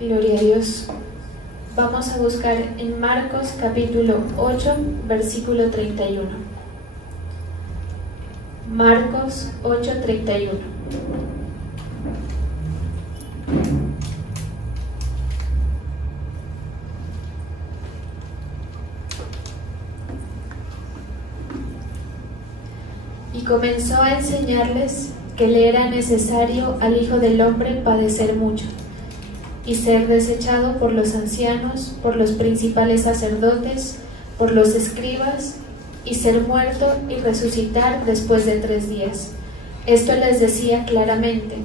Gloria a Dios. Vamos a buscar en Marcos capítulo 8, versículo 31. Marcos 8, 31. Y comenzó a enseñarles que le era necesario al Hijo del Hombre padecer mucho, y ser desechado por los ancianos, por los principales sacerdotes, por los escribas, y ser muerto y resucitar después de 3 días. Esto les decía claramente.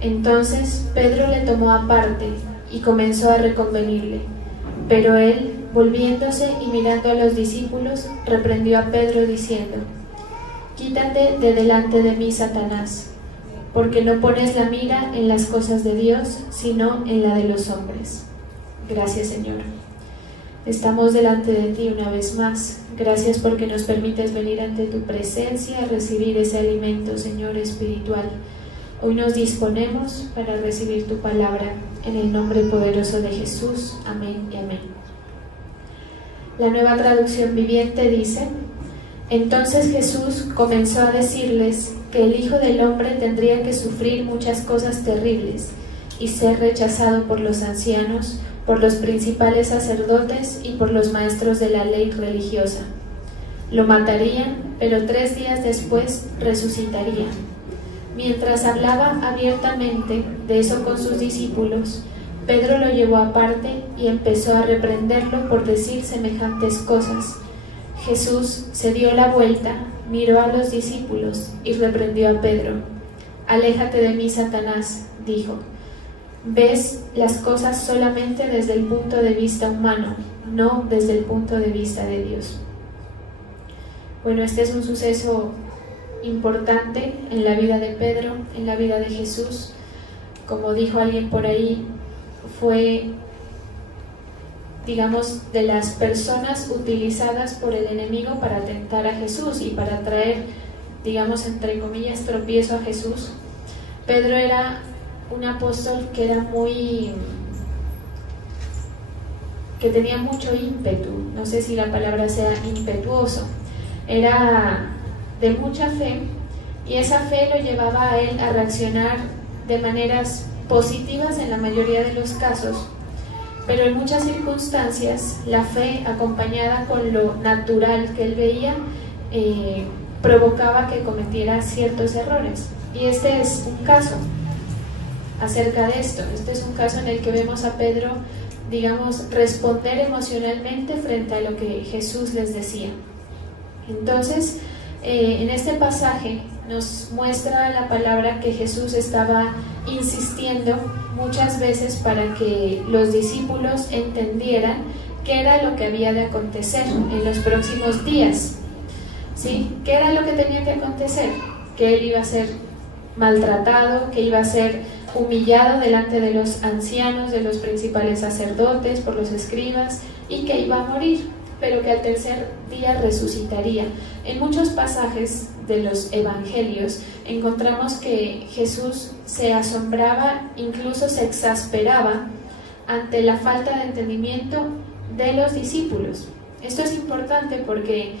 Entonces Pedro le tomó aparte y comenzó a reconvenirle. Pero él, volviéndose y mirando a los discípulos, reprendió a Pedro diciendo: Quítate de delante de mí, Satanás, porque no pones la mira en las cosas de Dios, sino en la de los hombres. Gracias, Señor. Estamos delante de ti una vez más. Gracias porque nos permites venir ante tu presencia a recibir ese alimento, Señor, espiritual. Hoy nos disponemos para recibir tu palabra, en el nombre poderoso de Jesús. Amén y amén. La Nueva Traducción Viviente dice: Entonces Jesús comenzó a decirles que el Hijo del Hombre tendría que sufrir muchas cosas terribles y ser rechazado por los ancianos, por los principales sacerdotes y por los maestros de la ley religiosa. Lo matarían, pero 3 días después resucitaría. Mientras hablaba abiertamente de eso con sus discípulos, Pedro lo llevó aparte y empezó a reprenderlo por decir semejantes cosas. Jesús se dio la vuelta, miró a los discípulos y reprendió a Pedro. Aléjate de mí, Satanás, dijo. Ves las cosas solamente desde el punto de vista humano, no desde el punto de vista de Dios. Bueno, este es un suceso importante en la vida de Pedro, en la vida de Jesús. Como dijo alguien por ahí, fue, digamos, de las personas utilizadas por el enemigo para tentar a Jesús y para traer, digamos, entre comillas, tropiezo a Jesús. Pedro era un apóstol que tenía mucho ímpetu, no sé si la palabra sea impetuoso, era de mucha fe, y esa fe lo llevaba a él a reaccionar de maneras positivas en la mayoría de los casos. Pero en muchas circunstancias, la fe, acompañada con lo natural que él veía, provocaba que cometiera ciertos errores. Y este es un caso acerca de esto. Este es un caso en el que vemos a Pedro, digamos, responder emocionalmente frente a lo que Jesús les decía. Entonces, en este pasaje nos muestra la palabra que Jesús estaba insistiendo muchas veces para que los discípulos entendieran qué era lo que había de acontecer en los próximos días. ¿Sí? ¿Qué era lo que tenía que acontecer? Que él iba a ser maltratado, que iba a ser humillado delante de los ancianos, de los principales sacerdotes, por los escribas, y que iba a morir, pero que al 3er día resucitaría. En muchos pasajes de los evangelios encontramos que Jesús se asombraba, incluso se exasperaba ante la falta de entendimiento de los discípulos. Esto es importante porque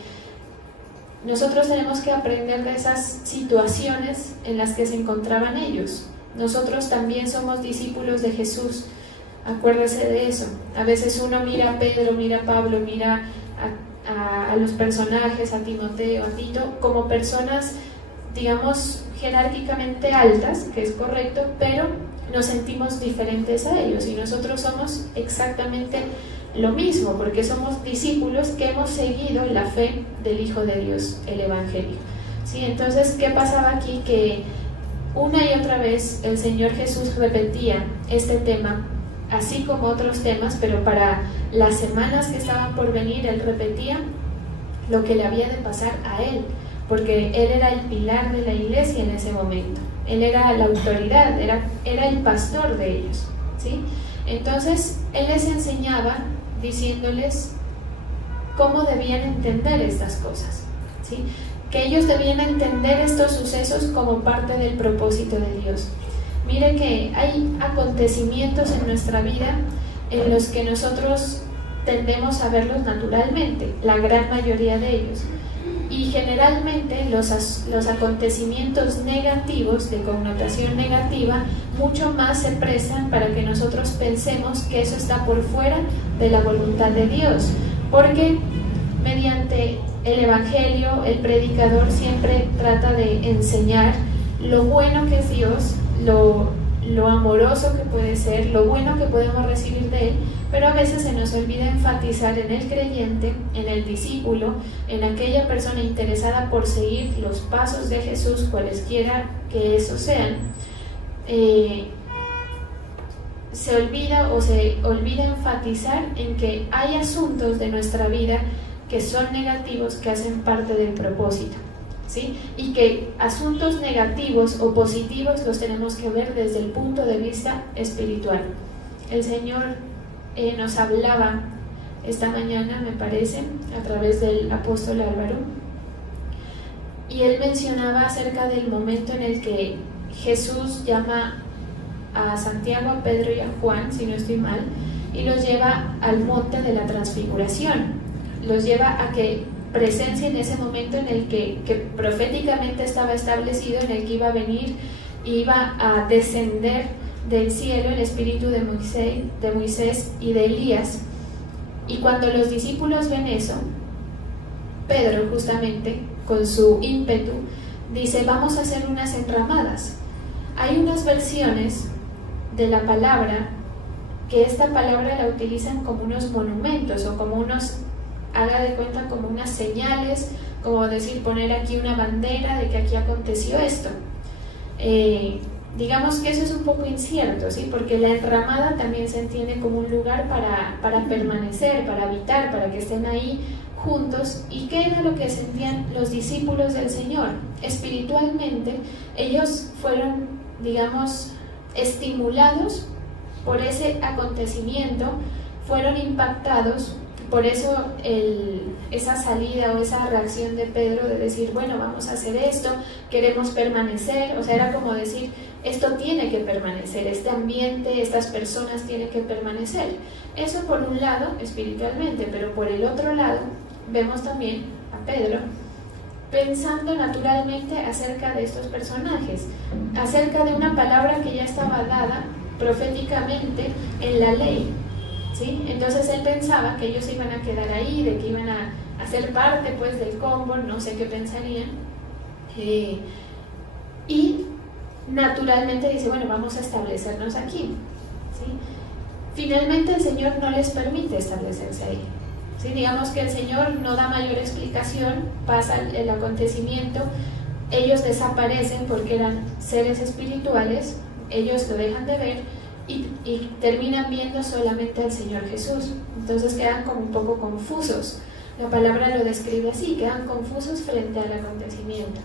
nosotros tenemos que aprender de esas situaciones en las que se encontraban ellos. Nosotros también somos discípulos de Jesús. Acuérdese de eso. A veces uno mira a Pedro, mira a Pablo, mira a los personajes, a Timoteo, a Tito, como personas, digamos, jerárquicamente altas, que es correcto, pero nos sentimos diferentes a ellos, y nosotros somos exactamente lo mismo, porque somos discípulos que hemos seguido la fe del Hijo de Dios, el Evangelio. ¿Sí? Entonces, ¿qué pasaba aquí? Que una y otra vez el Señor Jesús repetía este tema, así como otros temas, pero para las semanas que estaban por venir, él repetía lo que le había de pasar a él, porque él era el pilar de la iglesia en ese momento, él era la autoridad, era el pastor de ellos, ¿sí? Entonces, él les enseñaba diciéndoles cómo debían entender estas cosas, ¿sí? Que ellos debían entender estos sucesos como parte del propósito de Dios. Mire que hay acontecimientos en nuestra vida en los que nosotros tendemos a verlos naturalmente, la gran mayoría de ellos. Y generalmente los acontecimientos negativos, de connotación negativa, mucho más se prestan para que nosotros pensemos que eso está por fuera de la voluntad de Dios. Porque mediante el Evangelio, el predicador siempre trata de enseñar lo bueno que es Dios, lo amoroso que puede ser, lo bueno que podemos recibir de Él, pero a veces se nos olvida enfatizar en el creyente, en el discípulo, en aquella persona interesada por seguir los pasos de Jesús, cualesquiera que esos sean. Se olvida enfatizar en que hay asuntos de nuestra vida que son negativos, que hacen parte del propósito, ¿sí? Y que asuntos negativos o positivos los tenemos que ver desde el punto de vista espiritual. El Señor nos hablaba esta mañana, me parece, a través del apóstol Álvaro, y él mencionaba acerca del momento en el que Jesús llama a Santiago, a Pedro y a Juan, si no estoy mal, y los lleva al monte de la transfiguración, los lleva a que presencien ese momento en el que proféticamente estaba establecido, en el que iba a venir, iba a descender del cielo el espíritu de Moisés y de Elías. Y cuando los discípulos ven eso, Pedro justamente con su ímpetu dice: vamos a hacer unas enramadas. Hay unas versiones de la palabra que esta palabra la utilizan como unos monumentos o como unos, haga de cuenta, como unas señales, como decir, poner aquí una bandera de que aquí aconteció esto. Digamos que eso es un poco incierto, ¿sí? Porque la enramada también se entiende como un lugar para permanecer, para habitar, para que estén ahí juntos. ¿Y qué era lo que sentían los discípulos del Señor? Espiritualmente, ellos fueron, digamos, estimulados por ese acontecimiento, fueron impactados. Por eso esa salida o esa reacción de Pedro de decir, bueno, vamos a hacer esto, queremos permanecer, o sea, era como decir, esto tiene que permanecer, este ambiente, estas personas tienen que permanecer. Eso por un lado, espiritualmente, pero por el otro lado, vemos también a Pedro pensando naturalmente acerca de estos personajes, acerca de una palabra que ya estaba dada proféticamente en la ley, ¿sí? Entonces él pensaba que ellos iban a quedar ahí, de que iban a ser parte pues del combo, no sé qué pensarían, y naturalmente dice, bueno, vamos a establecernos aquí, ¿sí? Finalmente el Señor no les permite establecerse ahí, ¿sí? Digamos que el Señor no da mayor explicación, pasa el acontecimiento, ellos desaparecen porque eran seres espirituales, ellos lo dejan de ver y terminan viendo solamente al Señor Jesús. Entonces quedan como un poco confusos. La palabra lo describe así, quedan confusos frente al acontecimiento.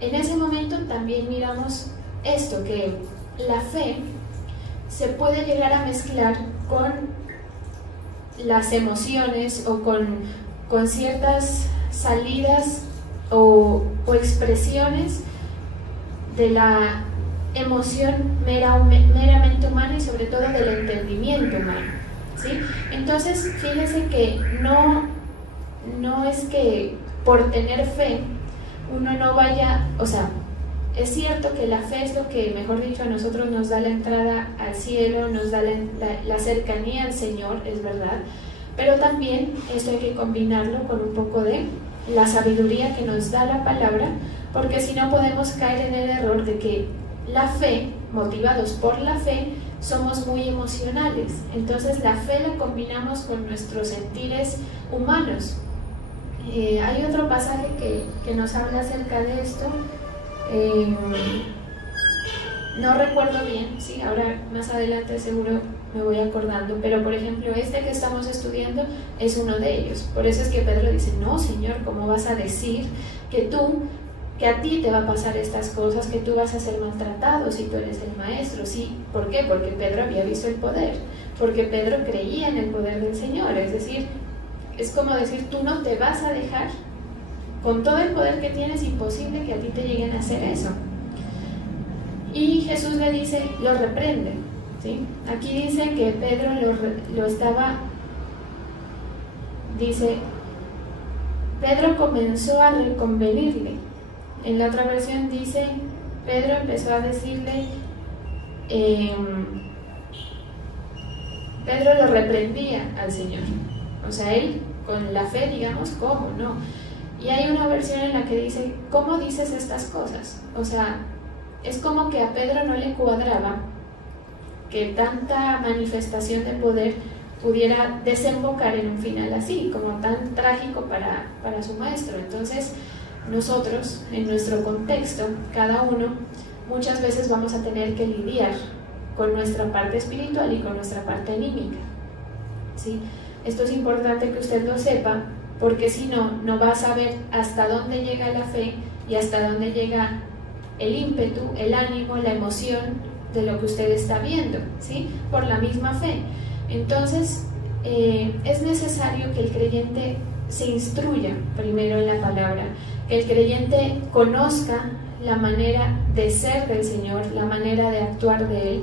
En ese momento también miramos esto, que la fe se puede llegar a mezclar con las emociones o con ciertas salidas o expresiones de la emoción meramente humana y sobre todo del entendimiento humano, ¿sí? Entonces fíjense que no es que por tener fe uno no vaya, o sea, es cierto que la fe es lo que, mejor dicho, a nosotros nos da la entrada al cielo, nos da la cercanía al Señor, es verdad, pero también esto hay que combinarlo con un poco de la sabiduría que nos da la palabra, porque si no podemos caer en el error de que la fe, motivados por la fe, somos muy emocionales. Entonces la fe la combinamos con nuestros sentires humanos. Hay otro pasaje que nos habla acerca de esto, no recuerdo bien, sí, ahora más adelante seguro me voy acordando, pero por ejemplo este que estamos estudiando es uno de ellos. Por eso es que Pedro dice, no Señor, ¿cómo vas a decir que a ti te va a pasar estas cosas, que tú vas a ser maltratado si tú eres el maestro? Sí, ¿por qué? Porque Pedro había visto el poder, porque Pedro creía en el poder del Señor, es decir, es como decir, tú no te vas a dejar, con todo el poder que tienes, imposible que a ti te lleguen a hacer eso. y Jesús le dice, lo reprende, ¿sí? Aquí dice que Pedro lo estaba, dice, Pedro comenzó a reconvenirle. En la otra versión dice, Pedro empezó a decirle, Pedro lo reprendía al Señor, o sea, él con la fe, digamos, ¿cómo? No. Y hay una versión en la que dice, ¿cómo dices estas cosas? O sea, es como que a Pedro no le cuadraba que tanta manifestación de poder pudiera desembocar en un final así, como tan trágico para su maestro. Entonces, nosotros, en nuestro contexto, cada uno, muchas veces vamos a tener que lidiar con nuestra parte espiritual y con nuestra parte anímica, ¿sí? Esto es importante que usted lo sepa, porque si no, no va a saber hasta dónde llega la fe y hasta dónde llega el ímpetu, el ánimo, la emoción de lo que usted está viendo, ¿sí? Por la misma fe. Entonces, es necesario que el creyente se instruya primero en la palabra, que el creyente conozca la manera de ser del Señor, la manera de actuar de Él,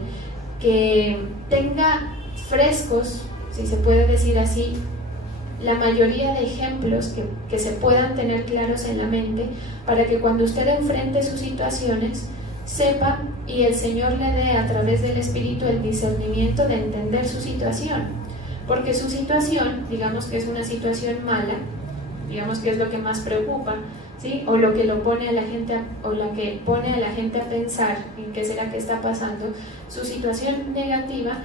que tenga frescos, si se puede decir así, la mayoría de ejemplos que se puedan tener claros en la mente, para que cuando usted enfrente sus situaciones, sepa y el Señor le dé a través del Espíritu el discernimiento de entender su situación, porque su situación, digamos que es una situación mala, digamos que es lo que más preocupa, ¿sí? O lo que lo pone a la gente o la que pone a la gente a pensar en qué será que está pasando. Su situación negativa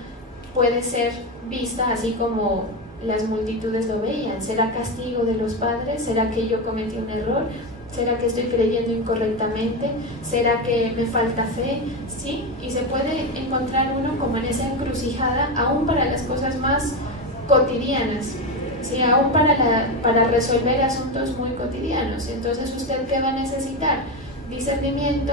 puede ser vista así como las multitudes lo veían. ¿Será castigo de los padres? ¿Será que yo cometí un error? ¿Será que estoy creyendo incorrectamente? ¿Será que me falta fe? ¿Sí? Y se puede encontrar uno como en esa encrucijada, aún para las cosas más cotidianas, ¿sí? Aún para resolver asuntos muy cotidianos. Entonces, ¿usted qué va a necesitar? Discernimiento,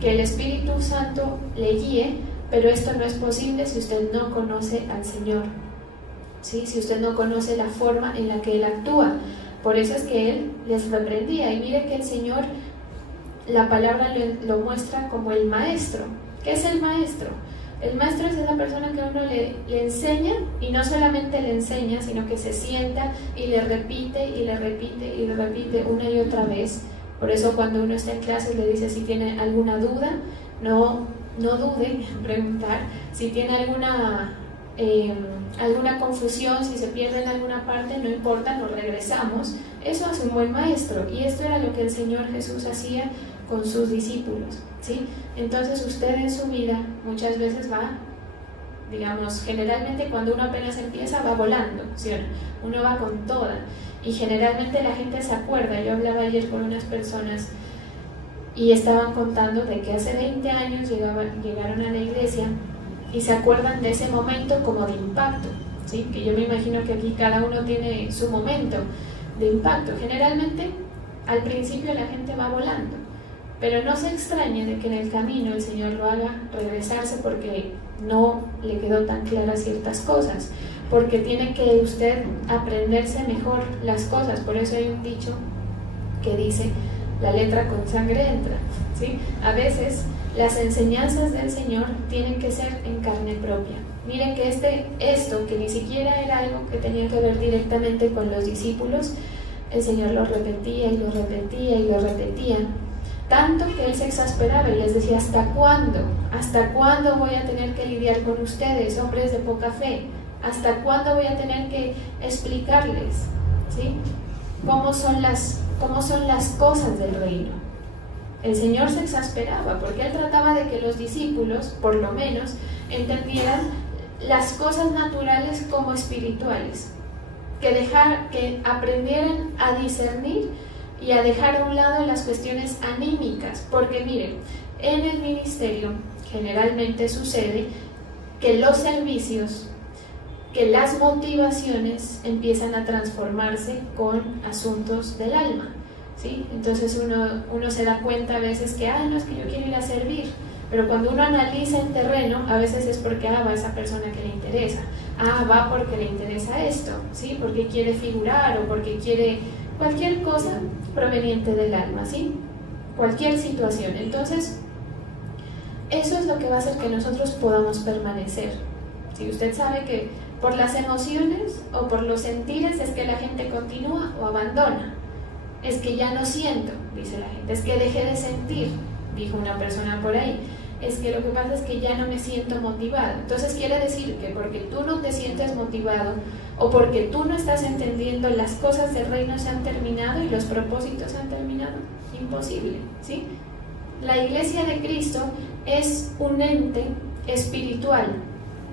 que el Espíritu Santo le guíe, pero esto no es posible si usted no conoce al Señor, ¿sí? Si usted no conoce la forma en la que Él actúa. Por eso es que Él les reprendía. Y mire que el Señor, la palabra lo muestra como el maestro. ¿Qué es el maestro? El maestro es esa persona que a uno le enseña, y no solamente le enseña, sino que se sienta y le repite y le repite y le repite una y otra vez. Por eso cuando uno está en clase le dice, si tiene alguna duda, no dude en preguntar. Si tiene alguna confusión, si se pierde en alguna parte, no importa, nos regresamos. Eso es un buen maestro, y esto era lo que el Señor Jesús hacía con sus discípulos, ¿sí? Entonces usted en su vida muchas veces va, digamos, generalmente cuando uno apenas empieza va volando, ¿sí? Uno va con toda, y generalmente la gente se acuerda. Yo hablaba ayer con unas personas y estaban contando de que hace 20 años llegaron a la iglesia y se acuerdan de ese momento como de impacto, ¿sí? Que yo me imagino que aquí cada uno tiene su momento de impacto. Generalmente al principio la gente va volando, pero no se extrañe de que en el camino el Señor lo haga regresarse porque no le quedó tan claras ciertas cosas, porque tiene que usted aprenderse mejor las cosas. Por eso hay un dicho que dice, la letra con sangre entra, ¿sí? A veces las enseñanzas del Señor tienen que ser en carne propia. Miren que esto, que ni siquiera era algo que tenía que ver directamente con los discípulos, el Señor lo repetía y lo repetía y lo repetía, tanto que Él se exasperaba y les decía, ¿hasta cuándo? ¿Hasta cuándo voy a tener que lidiar con ustedes, hombres de poca fe? ¿Hasta cuándo voy a tener que explicarles, ¿sí? cómo son las cosas del reino? El Señor se exasperaba porque Él trataba de que los discípulos, por lo menos, entendieran las cosas naturales como espirituales, que aprendieran a discernir y a dejar a un lado las cuestiones anímicas, porque miren, en el ministerio generalmente sucede que los servicios, que las motivaciones empiezan a transformarse con asuntos del alma, ¿sí? Entonces uno se da cuenta a veces que, no es que yo quiero ir a servir, pero cuando uno analiza el terreno, a veces es porque va esa persona que le interesa, va porque le interesa esto, ¿sí? Porque quiere figurar o porque quiere cualquier cosa proveniente del alma, ¿sí? Cualquier situación. Entonces, eso es lo que va a hacer que nosotros podamos permanecer. Si usted sabe que por las emociones o por los sentires es que la gente continúa o abandona, es que ya no siento, dice la gente, es que dejé de sentir, dijo una persona por ahí, es que lo que pasa es que ya no me siento motivado. Entonces quiere decir que porque tú no te sientes motivado o porque tú no estás entendiendo, las cosas del reino se han terminado y los propósitos se han terminado. Imposible, ¿sí? La iglesia de Cristo es un ente espiritual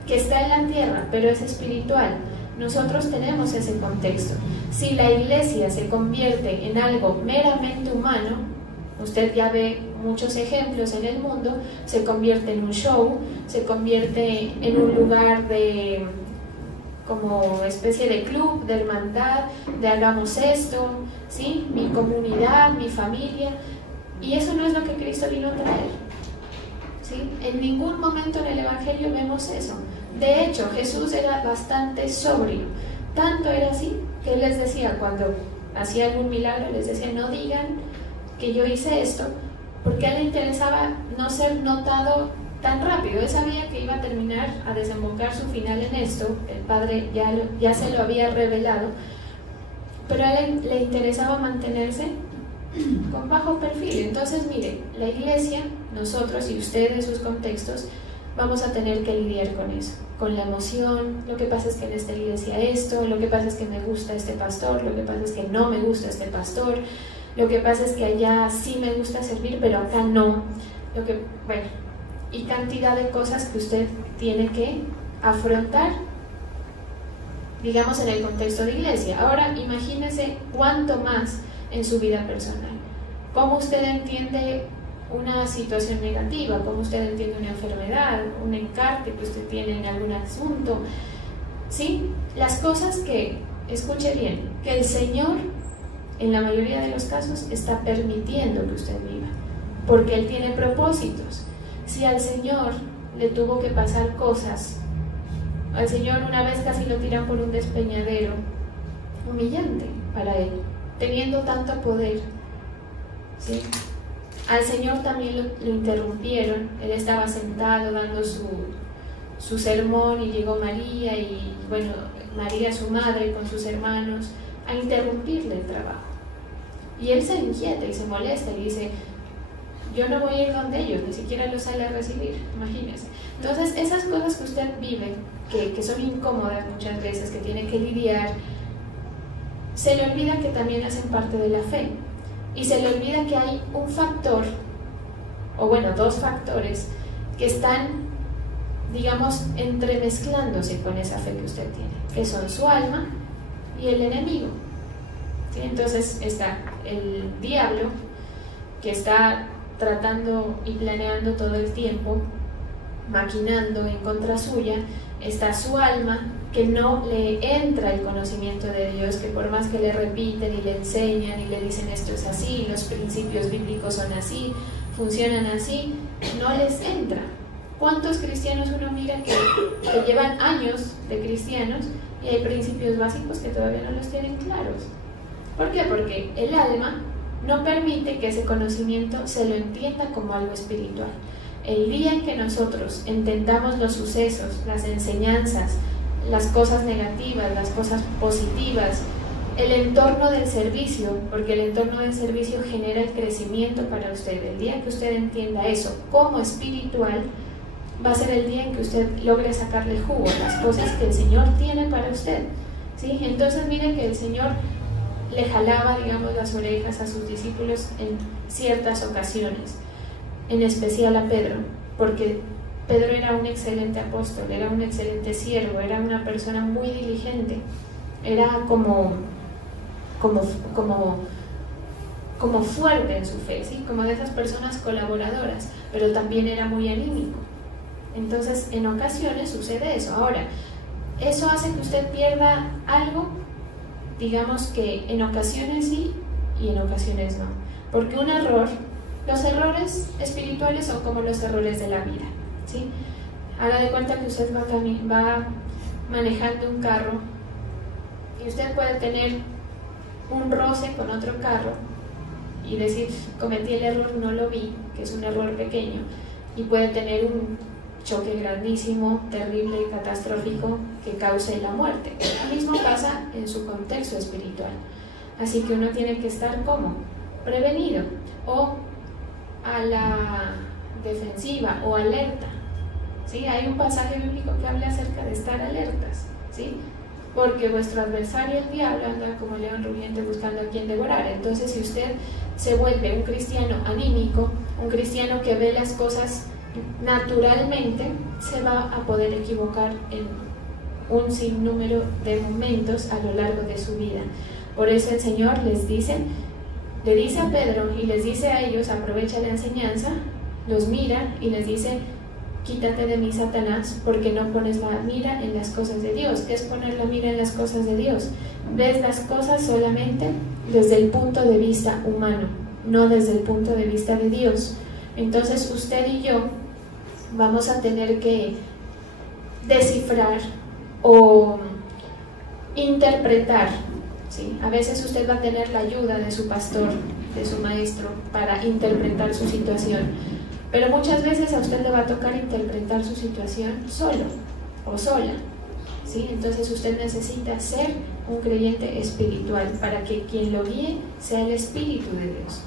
que está en la tierra, pero es espiritual. Nosotros tenemos ese contexto. Si la iglesia se convierte en algo meramente humano, usted ya ve muchos ejemplos en el mundo, se convierte en un show, se convierte en un lugar de como especie de club, de hermandad, de hagamos esto, ¿sí? Mi comunidad, mi familia, y eso no es lo que Cristo vino a traer, ¿sí? En ningún momento en el Evangelio vemos eso. De hecho, Jesús era bastante sobrio, tanto era así que Él les decía, cuando hacía algún milagro, les decía, no digan que yo hice esto, porque a Él le interesaba no ser notado tan rápido. Él sabía que iba a terminar, a desembocar su final en esto, el Padre ya se lo había revelado, pero a Él le interesaba mantenerse con bajo perfil. Entonces, mire, la iglesia, nosotros y usted en sus contextos, vamos a tener que lidiar con eso, con la emoción. Lo que pasa es que en esta iglesia esto, lo que pasa es que me gusta este pastor, lo que pasa es que no me gusta este pastor, lo que pasa es que allá sí me gusta servir, pero acá no. Bueno, y cantidad de cosas que usted tiene que afrontar, digamos, en el contexto de iglesia. Ahora, imagínese cuánto más en su vida personal. ¿Cómo usted entiende una situación negativa? ¿Cómo usted entiende una enfermedad, un encarte que usted tiene en algún asunto? ¿Sí? Las cosas que, escuche bien, que el Señor, en la mayoría de los casos, está permitiendo que usted viva, porque Él tiene propósitos. Si al Señor le tuvo que pasar cosas, al Señor una vez casi lo tiran por un despeñadero, humillante para Él, teniendo tanto poder, ¿sí? Al Señor también lo interrumpieron. Él estaba sentado dando su sermón y llegó María y, bueno, María su madre con sus hermanos a interrumpirle el trabajo. Y Él se inquieta y se molesta y dice, yo no voy a ir donde ellos, ni siquiera los sale a recibir, imagínense. Entonces, esas cosas que usted vive, que son incómodas muchas veces, que tiene que lidiar, se le olvida que también hacen parte de la fe. Y se le olvida que hay un factor, o bueno, dos factores, que están, digamos, entremezclándose con esa fe que usted tiene, que son su alma y el enemigo, ¿sí? Entonces está el diablo, que está tratando y planeando todo el tiempo, maquinando en contra suya. Está su alma, que no le entra el conocimiento de Dios, que por más que le repiten y le enseñan y le dicen esto es así, los principios bíblicos son así, funcionan así, no les entra. ¿Cuántos cristianos uno mira que llevan años de cristianos y hay principios básicos que todavía no los tienen claros? ¿Por qué? Porque el alma no permite que ese conocimiento se lo entienda como algo espiritual. El día en que nosotros entendamos los sucesos, las enseñanzas, las cosas negativas, las cosas positivas, el entorno del servicio, porque el entorno del servicio genera el crecimiento para usted. El día que usted entienda eso como espiritual, va a ser el día en que usted logre sacarle jugo a las cosas que el Señor tiene para usted, ¿sí? Entonces miren que el Señor le jalaba, digamos, las orejas a sus discípulos en ciertas ocasiones, en especial a Pedro, porque Pedro era un excelente apóstol, era un excelente siervo, era una persona muy diligente, era como fuerte en su fe, ¿sí? Como de esas personas colaboradoras, pero también era muy anímico. Entonces, en ocasiones sucede eso. Ahora, ¿eso hace que usted pierda algo? Digamos que en ocasiones sí y en ocasiones no, porque un error, los errores espirituales son como los errores de la vida, ¿sí? Haga de cuenta que usted va manejando un carro y usted puede tener un roce con otro carro y decir, cometí el error, no lo vi, que es un error pequeño, y puede tener un choque grandísimo, terrible, catastrófico que cause la muerte. Lo mismo pasa en su contexto espiritual. Así que uno tiene que estar como prevenido o a la defensiva o alerta. ¿Sí? Hay un pasaje bíblico que habla acerca de estar alertas, ¿sí? Porque vuestro adversario el diablo anda como león rugiente buscando a quien devorar. Entonces, si usted se vuelve un cristiano anímico, un cristiano que ve las cosas naturalmente, se va a poder equivocar en un sinnúmero de momentos a lo largo de su vida. Por eso el Señor le dice a Pedro y les dice a ellos, aprovecha la enseñanza, los mira y les dice: quítate de mí, Satanás, porque no pones la mira en las cosas de Dios. ¿Qué es poner la mira en las cosas de Dios? Ves las cosas solamente desde el punto de vista humano, no desde el punto de vista de Dios. Entonces usted y yo vamos a tener que descifrar o interpretar, ¿sí? A veces usted va a tener la ayuda de su pastor, de su maestro, para interpretar su situación. Pero muchas veces a usted le va a tocar interpretar su situación solo o sola, ¿sí? Entonces usted necesita ser un creyente espiritual para que quien lo guíe sea el Espíritu de Dios,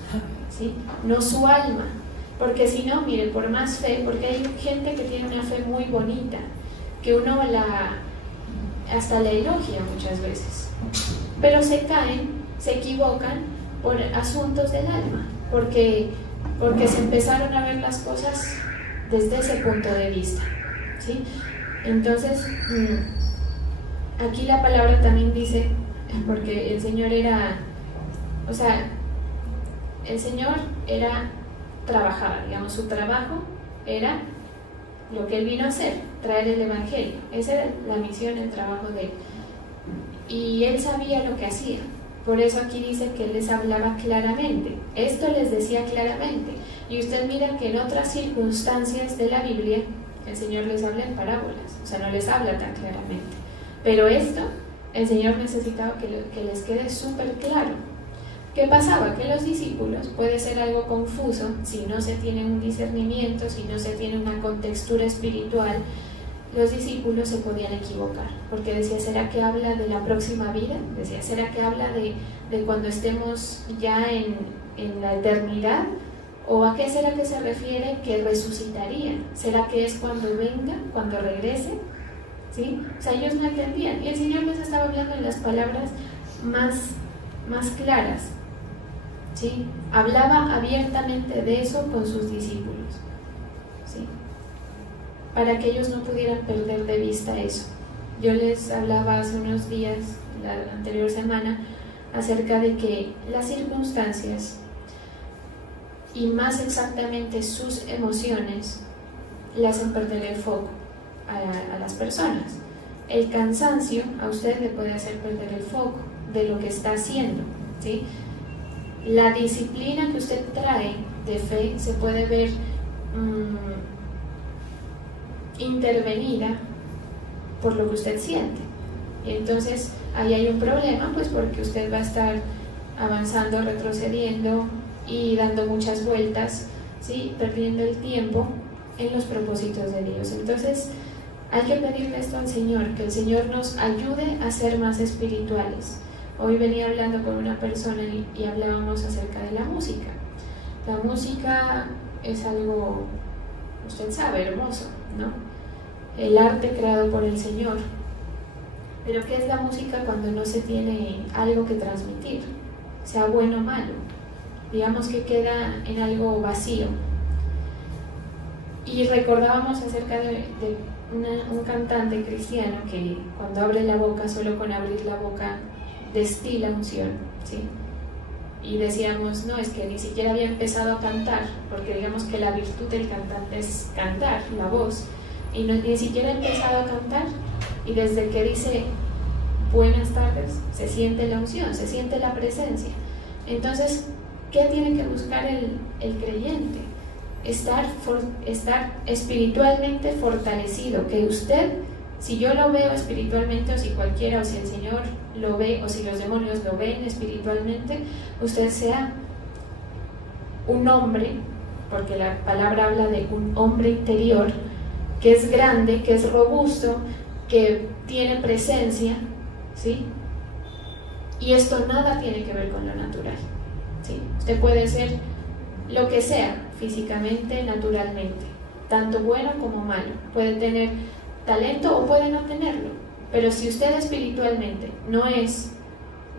¿sí? No su alma, porque si no, mire, por más fe, porque hay gente que tiene una fe muy bonita, que uno hasta la elogia muchas veces, pero se caen, se equivocan por asuntos del alma, porque se empezaron a ver las cosas desde ese punto de vista, ¿sí? Entonces, aquí la palabra también dice, porque el Señor trabajaba, digamos, su trabajo era lo que Él vino a hacer, traer el Evangelio. Esa era la misión, el trabajo de Él. Y Él sabía lo que hacía. Por eso aquí dice que Él les hablaba claramente. Esto les decía claramente. Y usted mira que en otras circunstancias de la Biblia el Señor les habla en parábolas, o sea, no les habla tan claramente. Pero esto, el Señor necesitaba que les quede súper claro. ¿Qué pasaba? Que los discípulos, puede ser algo confuso si no se tiene un discernimiento, si no se tiene una contextura espiritual. Los discípulos se podían equivocar, porque decía, ¿será que habla de la próxima vida? Decía, ¿será que habla de cuando estemos ya en la eternidad? ¿O a qué será que se refiere que resucitaría? ¿Será que es cuando venga, cuando regrese? ¿Sí? O sea, ellos no entendían, y el Señor les estaba hablando en las palabras más claras, ¿sí? Hablaba abiertamente de eso con sus discípulos, ¿sí? Para que ellos no pudieran perder de vista eso. Yo les hablaba hace unos días, la anterior semana, acerca de que las circunstancias y más exactamente sus emociones le hacen perder el foco a las personas. El cansancio a usted le puede hacer perder el foco de lo que está haciendo, ¿sí? La disciplina que usted trae de fe se puede ver intervenida por lo que usted siente, y entonces ahí hay un problema, pues porque usted va a estar avanzando, retrocediendo y dando muchas vueltas, ¿sí? Perdiendo el tiempo en los propósitos de Dios. Entonces hay que pedirle esto al Señor, que el Señor nos ayude a ser más espirituales. Hoy venía hablando con una persona y hablábamos acerca de la música. La música es algo, usted sabe, hermoso, ¿no? El arte creado por el Señor. Pero ¿qué es la música cuando no se tiene algo que transmitir? Sea bueno o malo. Digamos que queda en algo vacío. Y recordábamos acerca de un cantante cristiano que cuando abre la boca, solo con abrir la boca, destila unción, ¿sí? Y decíamos, no, es que ni siquiera había empezado a cantar, porque digamos que la virtud del cantante es cantar, la voz, y ni siquiera ha empezado a cantar, y desde que dice buenas tardes, se siente la unción, se siente la presencia. Entonces, ¿qué tiene que buscar el creyente? Estar espiritualmente fortalecido, que usted, si yo lo veo espiritualmente, o si cualquiera, o si el Señor lo ve, o si los demonios lo ven espiritualmente, usted sea un hombre, porque la palabra habla de un hombre interior que es grande, que es robusto, que tiene presencia, ¿sí? Y esto nada tiene que ver con lo natural, ¿sí? Usted puede ser lo que sea, físicamente, naturalmente, tanto bueno como malo. Puede tener talento o puede no tenerlo, pero si usted espiritualmente no es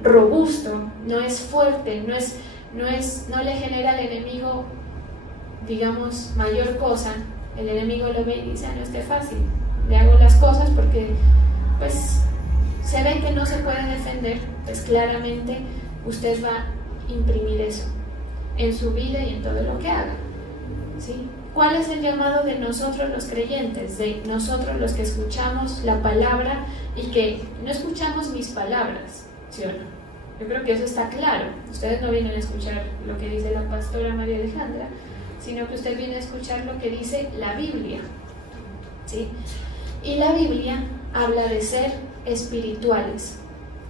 robusto, no es fuerte, no le genera al enemigo, digamos, mayor cosa, el enemigo lo ve y dice, no esté fácil, le hago las cosas porque pues se ve que no se puede defender, pues claramente usted va a imprimir eso en su vida y en todo lo que haga, ¿sí? ¿Cuál es el llamado de nosotros los creyentes, de nosotros los que escuchamos la palabra y que no escuchamos mis palabras, ¿sí o no? Yo creo que eso está claro. Ustedes no vienen a escuchar lo que dice la pastora María Alejandra, sino que usted viene a escuchar lo que dice la Biblia, ¿sí? Y la Biblia habla de ser espirituales.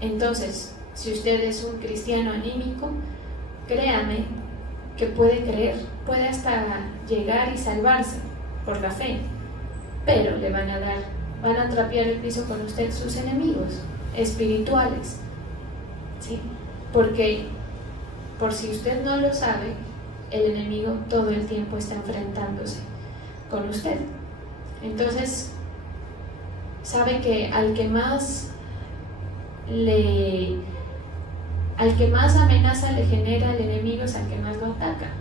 Entonces, si usted es un cristiano anímico, créame que puede creer, puede hasta llegar y salvarse por la fe, pero le van a trapear el piso con usted sus enemigos espirituales, ¿sí? Porque, por si usted no lo sabe, el enemigo todo el tiempo está enfrentándose con usted. Entonces, sabe que al que más amenaza le genera el enemigo es al que más lo ataca,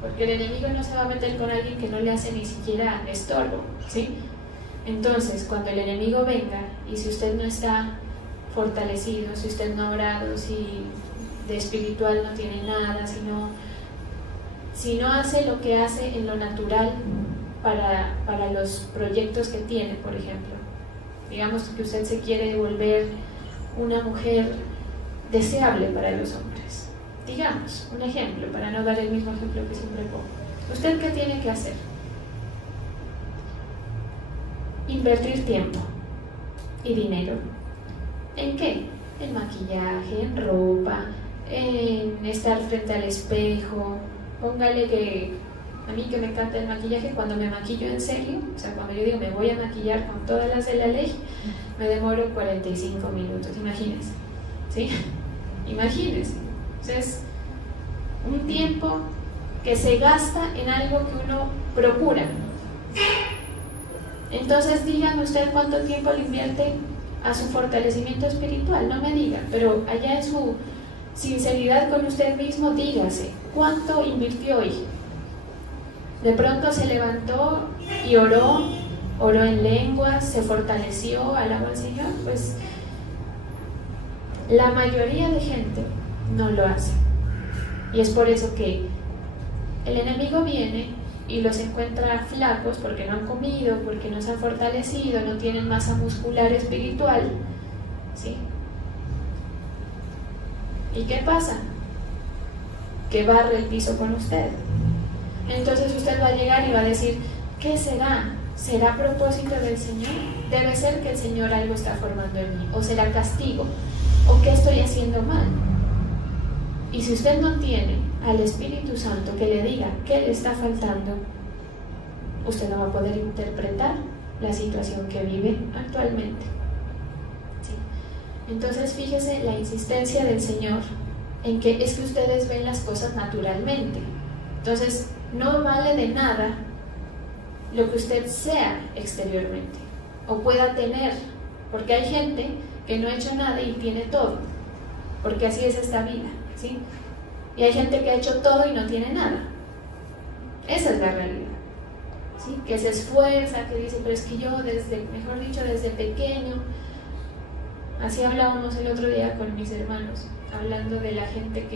porque el enemigo no se va a meter con alguien que no le hace ni siquiera estorbo, ¿sí? Entonces, cuando el enemigo venga, y si usted no está fortalecido, si usted no ha orado, si de espiritual no tiene nada, si no hace lo que hace en lo natural para los proyectos que tiene, por ejemplo, digamos que usted se quiere volver una mujer deseable para los hombres, digamos, un ejemplo, para no dar el mismo ejemplo que siempre pongo. ¿Usted qué tiene que hacer? Invertir tiempo y dinero. ¿En qué? En maquillaje, en ropa, en estar frente al espejo. Póngale que a mí que me encanta el maquillaje, cuando me maquillo en serio, o sea, cuando yo digo me voy a maquillar con todas las de la ley, me demoro 45 minutos, imagínense, ¿sí? Imagínense. Entonces, un tiempo que se gasta en algo que uno procura. Entonces, dígame usted cuánto tiempo le invierte a su fortalecimiento espiritual, no me diga, pero allá en su sinceridad con usted mismo, dígase, ¿cuánto invirtió hoy? De pronto se levantó y oró en lenguas, se fortaleció, alabó al Señor. Pues la mayoría de gente no lo hace, y es por eso que el enemigo viene y los encuentra flacos porque no han comido, porque no se han fortalecido, no tienen masa muscular espiritual, ¿sí? ¿Y qué pasa? Que barre el piso con usted. Entonces usted va a llegar y va a decir, ¿qué será? ¿Será propósito del Señor? Debe ser que el Señor algo está formando en mí, o será castigo, o qué estoy haciendo mal. Y si usted no tiene al Espíritu Santo que le diga qué le está faltando, usted no va a poder interpretar la situación que vive actualmente, ¿sí? Entonces fíjese la insistencia del Señor en que es que ustedes ven las cosas naturalmente. Entonces no vale de nada lo que usted sea exteriormente o pueda tener, porque hay gente que no ha hecho nada y tiene todo, porque así es esta vida, ¿sí? Y hay gente que ha hecho todo y no tiene nada. Esa es la realidad, ¿sí? Que se esfuerza, que dice, pero es que yo desde pequeño, así hablábamos el otro día con mis hermanos, hablando de la gente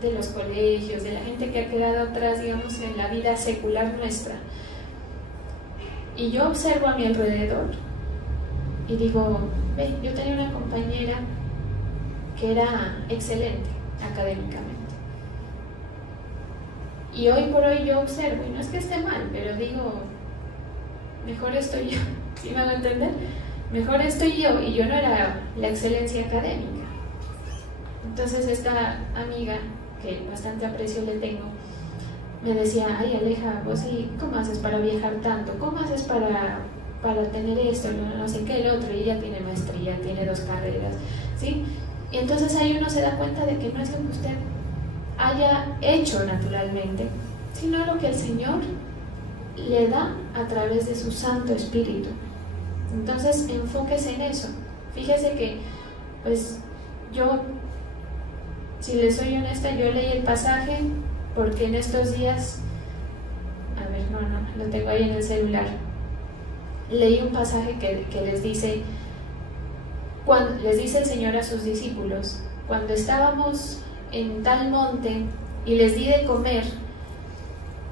de los colegios, de la gente que ha quedado atrás, digamos, en la vida secular nuestra. Y yo observo a mi alrededor y digo, ve, yo tenía una compañera que era excelente académicamente. Y hoy por hoy yo observo, y no es que esté mal, pero digo, mejor estoy yo, ¿sí me van a entender? Mejor estoy yo, y yo no era la excelencia académica. Entonces esta amiga, que bastante aprecio le tengo, me decía, ay Aleja, vos sí, ¿cómo haces para viajar tanto? ¿Cómo haces para tener esto, no sé qué, el otro? Y ella tiene maestría, tiene 2 carreras, ¿sí? Y entonces ahí uno se da cuenta de que no es lo que usted haya hecho naturalmente, sino lo que el Señor le da a través de su Santo Espíritu. Entonces enfóquese en eso. Fíjese que, pues, yo, si les soy honesta, yo leí el pasaje porque en estos días, a ver, no, lo tengo ahí en el celular, leí un pasaje que les dice, les dice el Señor a sus discípulos, cuando estábamos en tal monte y les di de comer,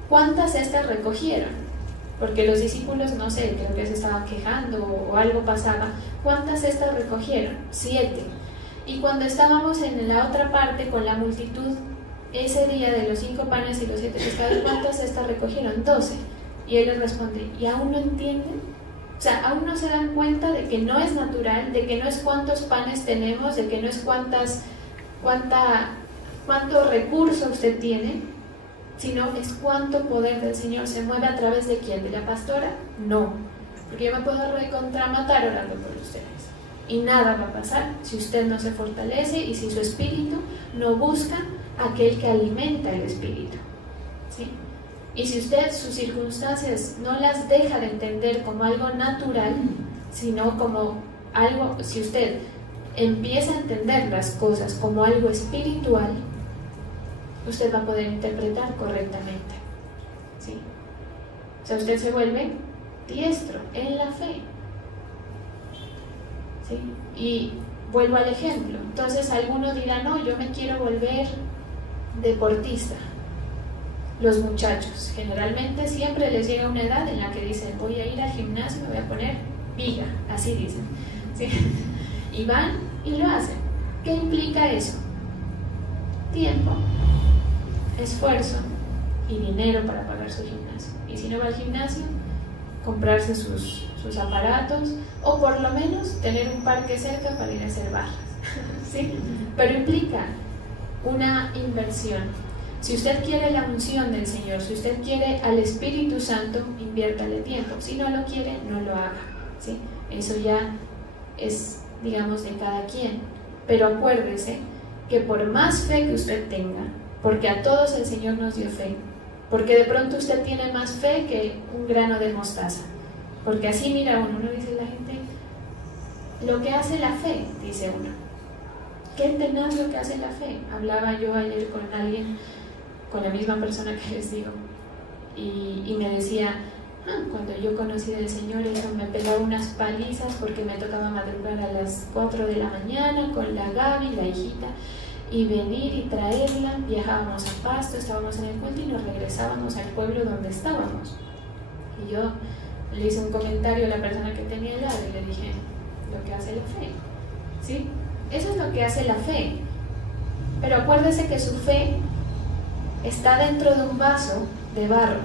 ¿cuántas cestas recogieron? Porque los discípulos, no sé, creo que se estaban quejando o algo pasaba. ¿Cuántas cestas recogieron? 7. Y cuando estábamos en la otra parte con la multitud, ese día de los 5 panes y los 7 pescados, ¿cuántas cestas recogieron? 12. Y él les responde, ¿y aún no entienden? O sea, aún no se dan cuenta de que no es natural, de que no es cuántos panes tenemos, de que no es cuánto recurso usted tiene, sino es cuánto poder del Señor se mueve a través de ¿quién? ¿De la pastora? No, porque yo me puedo recontramatar orando por ustedes y nada va a pasar si usted no se fortalece y si su espíritu no busca aquel que alimenta el espíritu, ¿sí? Y si usted sus circunstancias no las deja de entender como algo natural, sino como algo, si usted empieza a entender las cosas como algo espiritual, usted va a poder interpretar correctamente, ¿sí? O sea, usted se vuelve diestro en la fe, ¿sí? Y vuelvo al ejemplo. Entonces alguno dirá, no, yo me quiero volver deportista. Los muchachos, generalmente siempre les llega una edad en la que dicen, voy a ir al gimnasio, me voy a poner viga, así dicen, ¿sí? Y van y lo hacen. ¿Qué implica eso? Tiempo, esfuerzo y dinero para pagar su gimnasio. Y si no va al gimnasio, comprarse sus aparatos o por lo menos tener un parque cerca para ir a hacer barras, ¿sí? Pero implica una inversión. Si usted quiere la unción del Señor, si usted quiere al Espíritu Santo, inviértale tiempo. Si no lo quiere, no lo haga, ¿sí? Eso ya es, digamos, de cada quien. Pero acuérdese que por más fe que usted tenga, porque a todos el Señor nos dio fe, porque de pronto usted tiene más fe que un grano de mostaza, porque así mira uno dice la gente, lo que hace la fe, dice uno, qué tenaz lo que hace la fe. Hablaba yo ayer con alguien, con la misma persona que les digo, y me decía, cuando yo conocí del Señor, eso me pegaba unas palizas porque me tocaba madrugar a las 4 de la mañana con la Gaby, la hijita, y venir y traerla. Viajábamos a Pasto, estábamos en el culto y nos regresábamos al pueblo donde estábamos. Y yo le hice un comentario a la persona que tenía al lado y le dije, lo que hace la fe, ¿sí? Eso es lo que hace la fe. Pero acuérdese que su fe está dentro de un vaso de barro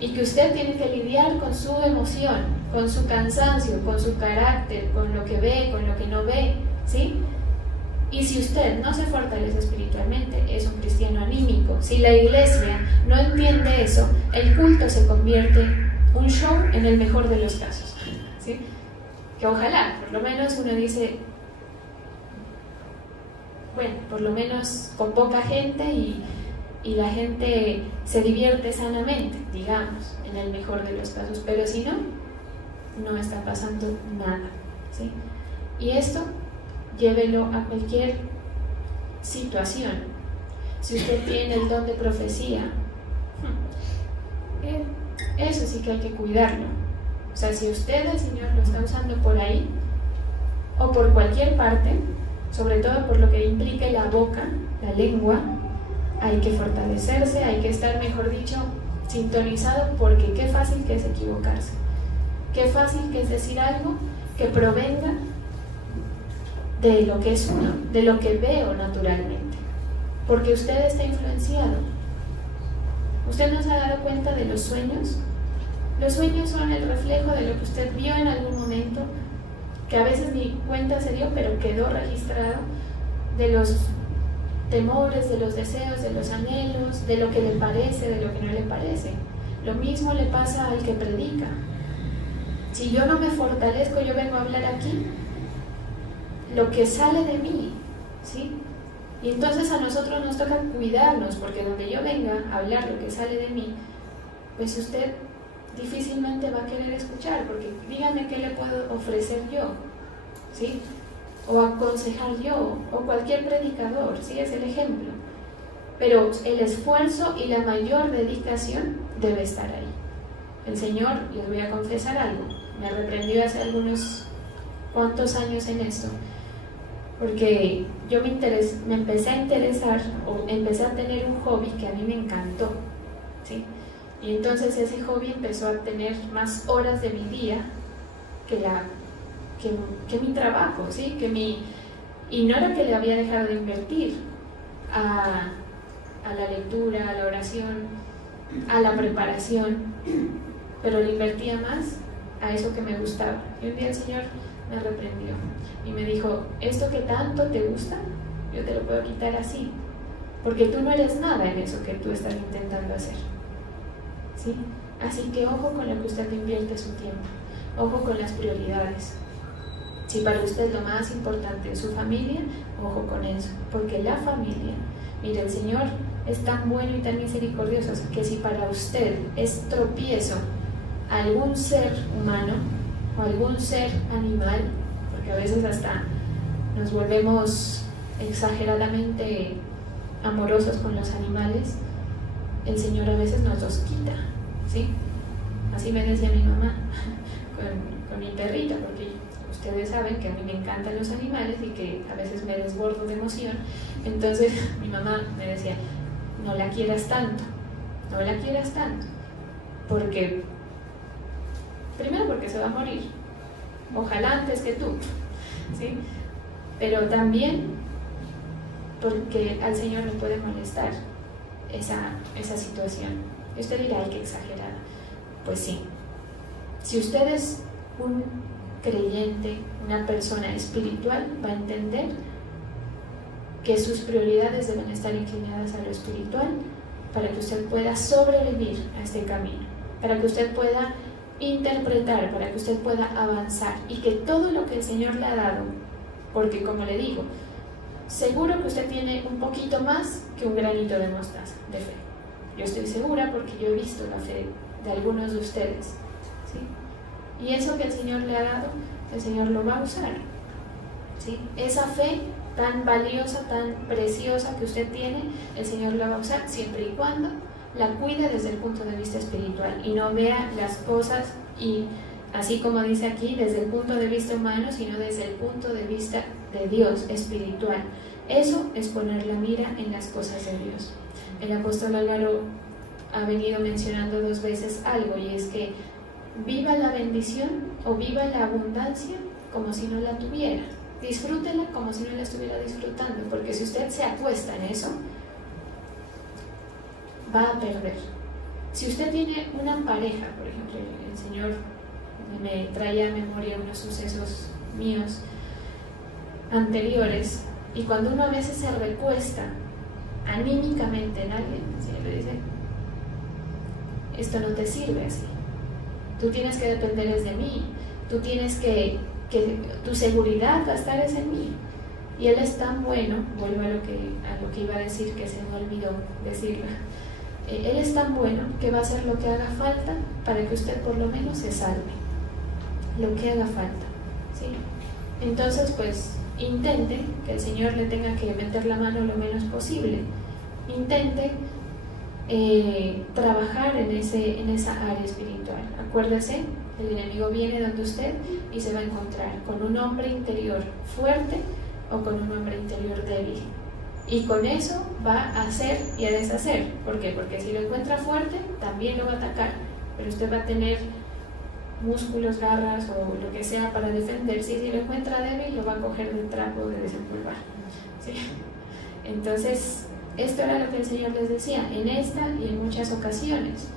y que usted tiene que lidiar con su emoción, con su cansancio, con su carácter, con lo que ve, con lo que no ve, ¿sí? Y si usted no se fortalece espiritualmente, es un cristiano anímico. Si la iglesia no entiende eso, el culto se convierte un show en el mejor de los casos, ¿sí? Que ojalá, por lo menos uno dice, bueno, por lo menos con poca gente y la gente se divierte sanamente, digamos, en el mejor de los casos, pero si no, no está pasando nada, ¿sí? Y esto, llévelo a cualquier situación. Si usted tiene el don de profecía, eso sí que hay que cuidarlo. O sea, si usted, el Señor, lo está usando por ahí o por cualquier parte, sobre todo por lo que implique la boca, la lengua, hay que fortalecerse, hay que estar, mejor dicho, sintonizado, porque qué fácil que es equivocarse, qué fácil que es decir algo que provenga de lo que es uno, de lo que veo naturalmente, porque usted está influenciado. ¿Usted no se ha dado cuenta de los sueños? Los sueños son el reflejo de lo que usted vio en algún momento, que a veces ni cuenta se dio, pero quedó registrado, de temores, de los deseos, de los anhelos, de lo que le parece, de lo que no le parece. Lo mismo le pasa al que predica. Si yo no me fortalezco, yo vengo a hablar aquí lo que sale de mí, ¿sí? Y entonces a nosotros nos toca cuidarnos, porque donde yo venga a hablar lo que sale de mí, pues usted difícilmente va a querer escuchar, porque dígame qué le puedo ofrecer yo, ¿sí? O aconsejar yo, o cualquier predicador, ¿sí? Es el ejemplo. Pero el esfuerzo y la mayor dedicación debe estar ahí. El Señor, les voy a confesar algo, me reprendió hace algunos cuantos años en esto, porque yo me empecé a interesar, o empecé a tener un hobby que a mí me encantó, ¿sí? Y entonces ese hobby empezó a tener más horas de mi día que mi trabajo, ¿sí? Y no era que le había dejado de invertir a la lectura, a la oración, a la preparación, pero le invertía más a eso que me gustaba. Y un día el Señor me reprendió y me dijo, esto que tanto te gusta, yo te lo puedo quitar así, porque tú no eres nada en eso que tú estás intentando hacer, ¿sí? Así que ojo con lo que usted invierte su tiempo, ojo con las prioridades. Si para usted lo más importante es su familia, ojo con eso, porque la familia, mire, el Señor es tan bueno y tan misericordioso que si para usted es tropiezo algún ser humano o algún ser animal, porque a veces hasta nos volvemos exageradamente amorosos con los animales, el Señor a veces nos los quita, ¿sí? Así me decía mi mamá con mi perrita, porque ustedes saben que a mí me encantan los animales y que a veces me desbordo de emoción. Entonces mi mamá me decía, no la quieras tanto, no la quieras tanto, porque primero porque se va a morir, ojalá antes que tú, ¿sí? Pero también porque al Señor le puede molestar esa situación. Y usted dirá, ay, qué exagerada. Pues sí, si usted es un creyente, una persona espiritual, va a entender que sus prioridades deben estar inclinadas a lo espiritual para que usted pueda sobrevivir a este camino, para que usted pueda interpretar, para que usted pueda avanzar y que todo lo que el Señor le ha dado, porque como le digo, seguro que usted tiene un poquito más que un granito de mostaza de fe. Yo estoy segura porque yo he visto la fe de algunos de ustedes, ¿sí? Y eso que el Señor le ha dado, el Señor lo va a usar, ¿sí? Esa fe tan valiosa, tan preciosa que usted tiene, el Señor la va a usar siempre y cuando la cuide desde el punto de vista espiritual y no vea las cosas, y así como dice aquí, desde el punto de vista humano, sino desde el punto de vista de Dios, espiritual. Eso es poner la mira en las cosas de Dios. El apóstol Álvaro ha venido mencionando 2 veces algo, y es que viva la bendición o viva la abundancia como si no la tuviera. Disfrútela como si no la estuviera disfrutando, porque si usted se acuesta en eso, va a perder. Si usted tiene una pareja, por ejemplo, el Señor me trae a memoria unos sucesos míos anteriores, y cuando uno a veces se recuesta anímicamente en alguien, el Señor le dice, esto no te sirve así, tú tienes que depender de mí, tú tienes que tu seguridad va a estar es en mí. Y Él es tan bueno, vuelvo a lo que iba a decir, que se me olvidó decirlo. Él es tan bueno que va a hacer lo que haga falta para que usted por lo menos se salve, lo que haga falta, ¿sí? Entonces, pues, intente que el Señor le tenga que meter la mano lo menos posible. Intente trabajar en esa área espiritual. Acuérdese, el enemigo viene donde usted y se va a encontrar con un hombre interior fuerte o con un hombre interior débil. Y con eso va a hacer y a deshacer. ¿Por qué? Porque si lo encuentra fuerte, también lo va a atacar. Pero usted va a tener músculos, garras o lo que sea para defenderse. Y si lo encuentra débil, lo va a coger de trapo de desempolvar, ¿sí? Entonces, esto era lo que el Señor les decía en esta y en muchas ocasiones,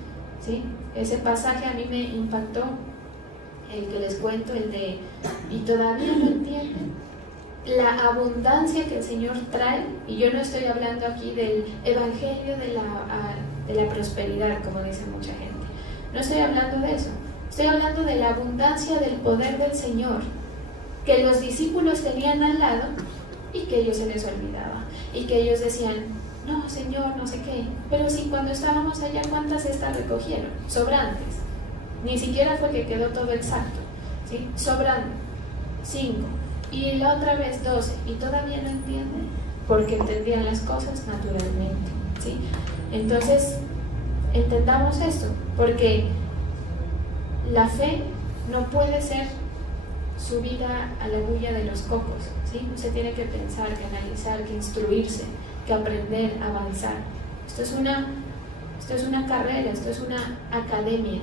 ¿sí? Ese pasaje a mí me impactó, el que les cuento, el de, y todavía no entienden. la abundancia que el Señor trae, y yo no estoy hablando aquí del evangelio de la prosperidad, como dice mucha gente, no estoy hablando de eso, estoy hablando de la abundancia del poder del Señor, que los discípulos tenían al lado y que ellos se les olvidaba, y que ellos decían, no, Señor, no sé qué, pero sí, cuando estábamos allá, ¿cuántas cestas recogieron? Sobrantes, ni siquiera fue que quedó todo exacto, ¿sí? Sobran 5, y la otra vez 12, y todavía no entienden, porque entendían las cosas naturalmente, ¿sí? Entonces, entendamos esto, porque la fe no puede ser subida a la bulla de los cocos, ¿sí? Usted tiene que pensar, que analizar, que instruirse, que aprender, avanzar. Esto es una carrera, esto es una academia.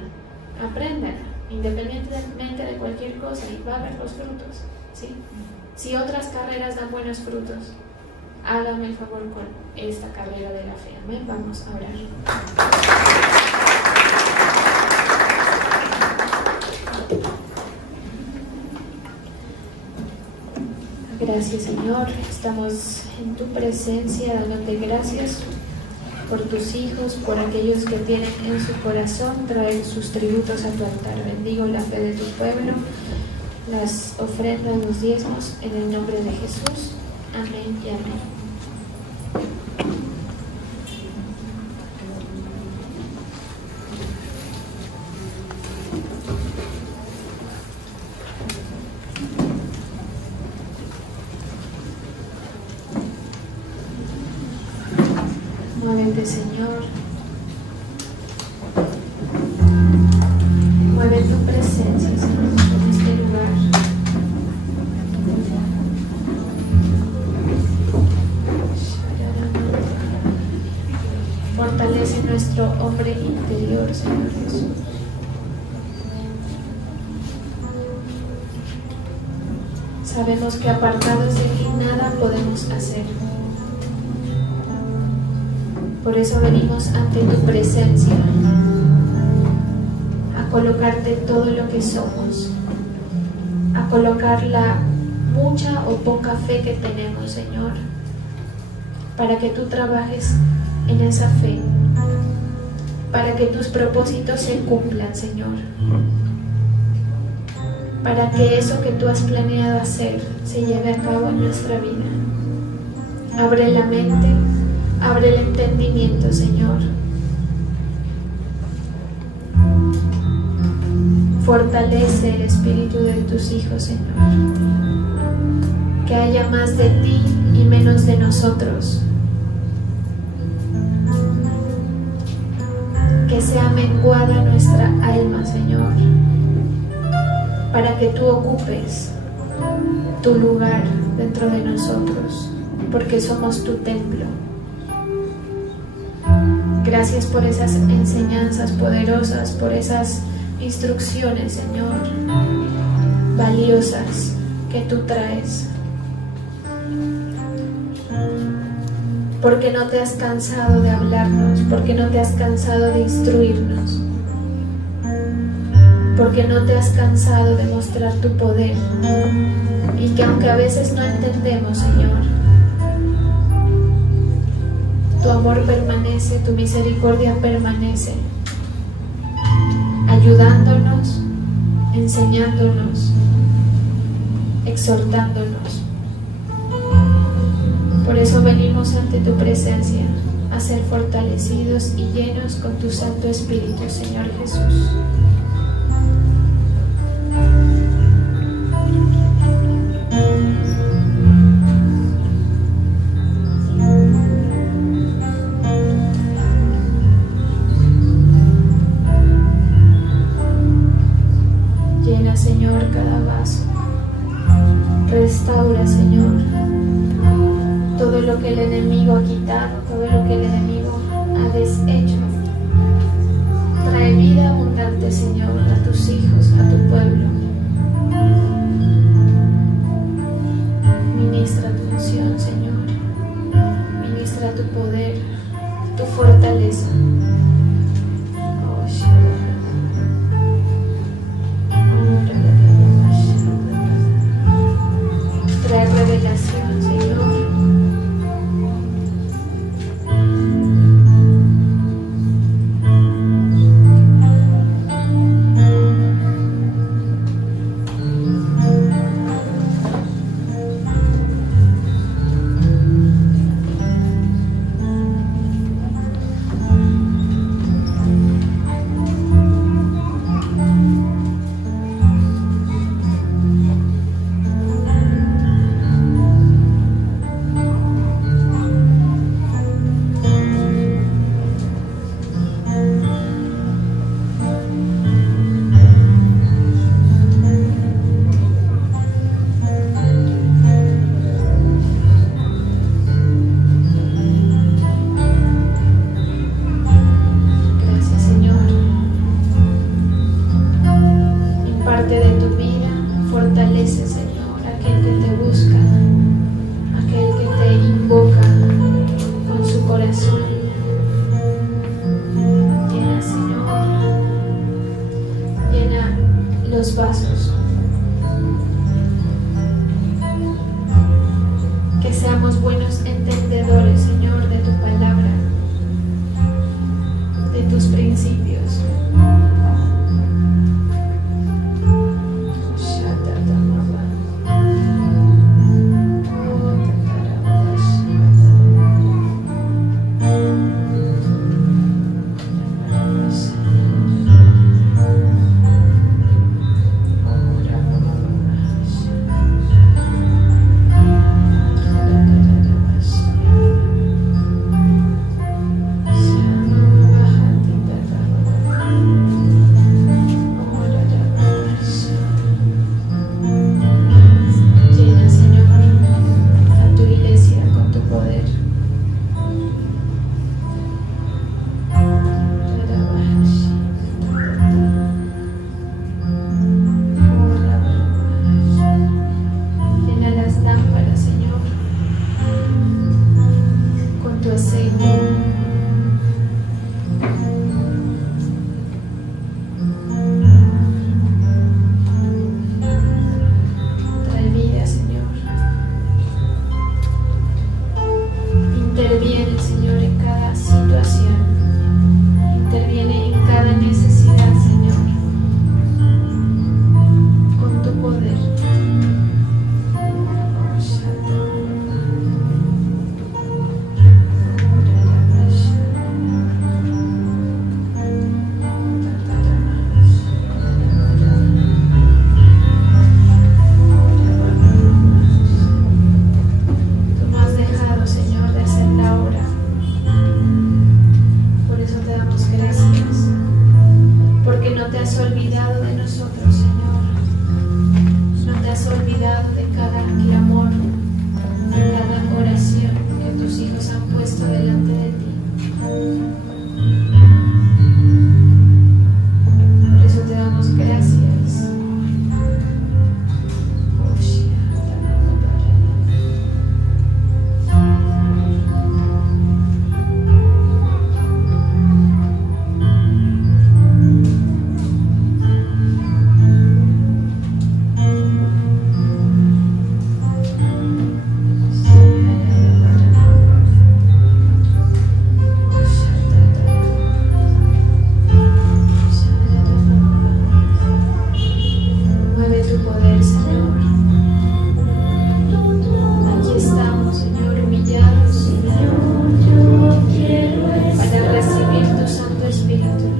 Apréndala, independientemente de cualquier cosa, y va a ver los frutos, ¿sí? Si otras carreras dan buenos frutos, hágame el favor con esta carrera de la fe. Amén. Vamos a orar. Gracias, Señor. Estamos en tu presencia dándote gracias por tus hijos, por aquellos que tienen en su corazón traer sus tributos a tu altar. Bendigo la fe de tu pueblo, las ofrendas, los diezmos, en el nombre de Jesús. Amén y amén. Muévete, Señor. Mueve tu presencia, Señor, en este lugar. Fortalece nuestro hombre interior, Señor Jesús. Sabemos que apartados de ti nada podemos hacer. Por eso venimos ante tu presencia a colocarte todo lo que somos, a colocar la mucha o poca fe que tenemos, Señor, para que tú trabajes en esa fe, para que tus propósitos se cumplan, Señor, para que eso que tú has planeado hacer se lleve a cabo en nuestra vida. Abre la mente, abre el entendimiento, Señor. Fortalece el espíritu de tus hijos, Señor. Que haya más de ti y menos de nosotros. Que sea menguada nuestra alma, Señor, para que tú ocupes tu lugar dentro de nosotros, porque somos tu templo. Gracias por esas enseñanzas poderosas, por esas instrucciones, Señor, valiosas que tú traes. Porque no te has cansado de hablarnos, porque no te has cansado de instruirnos, porque no te has cansado de mostrar tu poder, y que aunque a veces no entendemos, Señor, tu amor permanece, tu misericordia permanece, ayudándonos, enseñándonos, exhortándonos. Por eso venimos ante tu presencia a ser fortalecidos y llenos con tu Santo Espíritu, Señor Jesús. Llena, Señor, cada vaso. Restaura, Señor, todo lo que el enemigo ha quitado, todo lo que el enemigo ha deshecho. Trae vida abundante, Señor, a tus hijos, a tu pueblo. Ministra tu unción, Señor. Ministra tu poder, tu fortaleza. Trae revelación. los vasos. Que seamos buenos entendedores, Señor, de tu palabra, de tus principios. Espíritu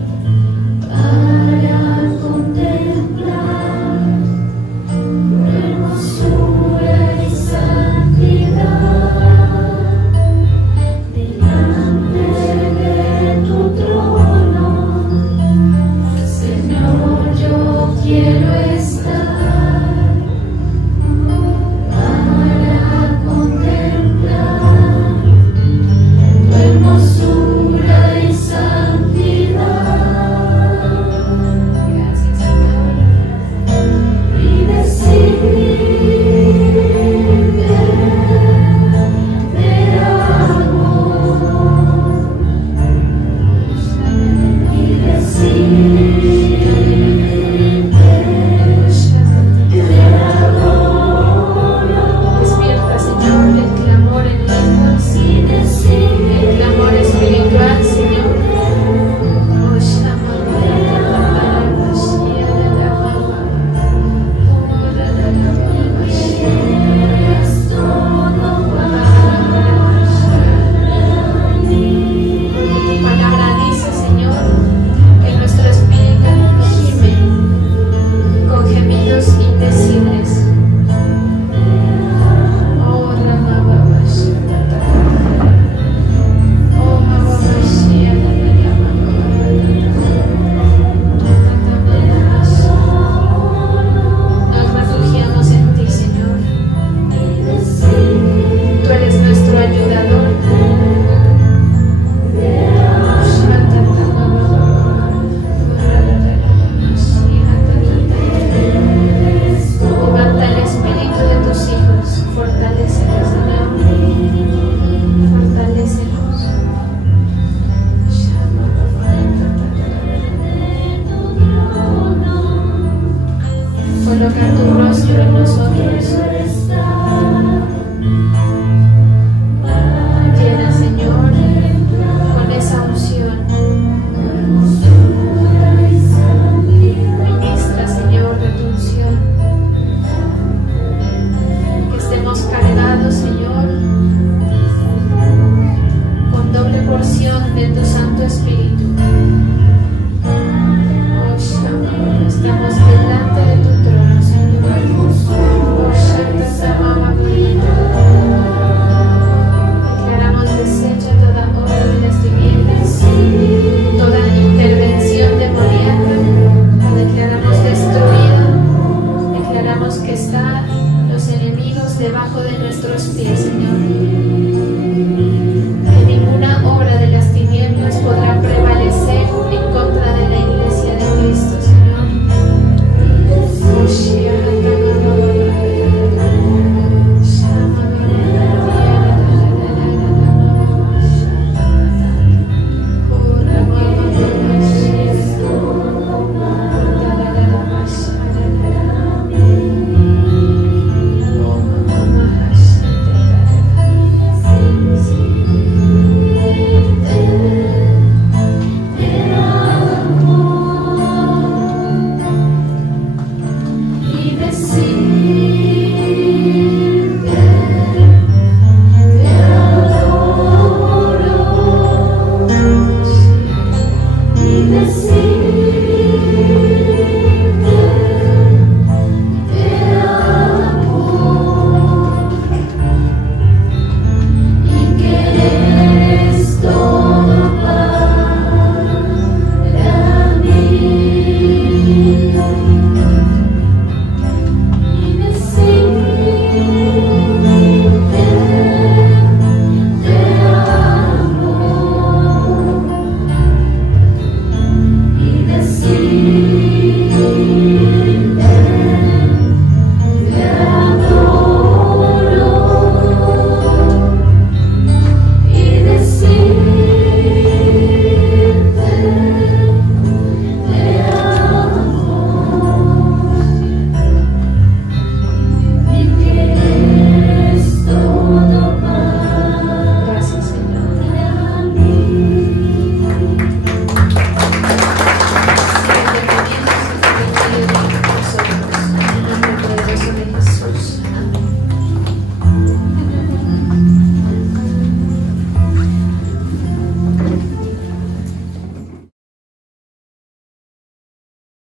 sí.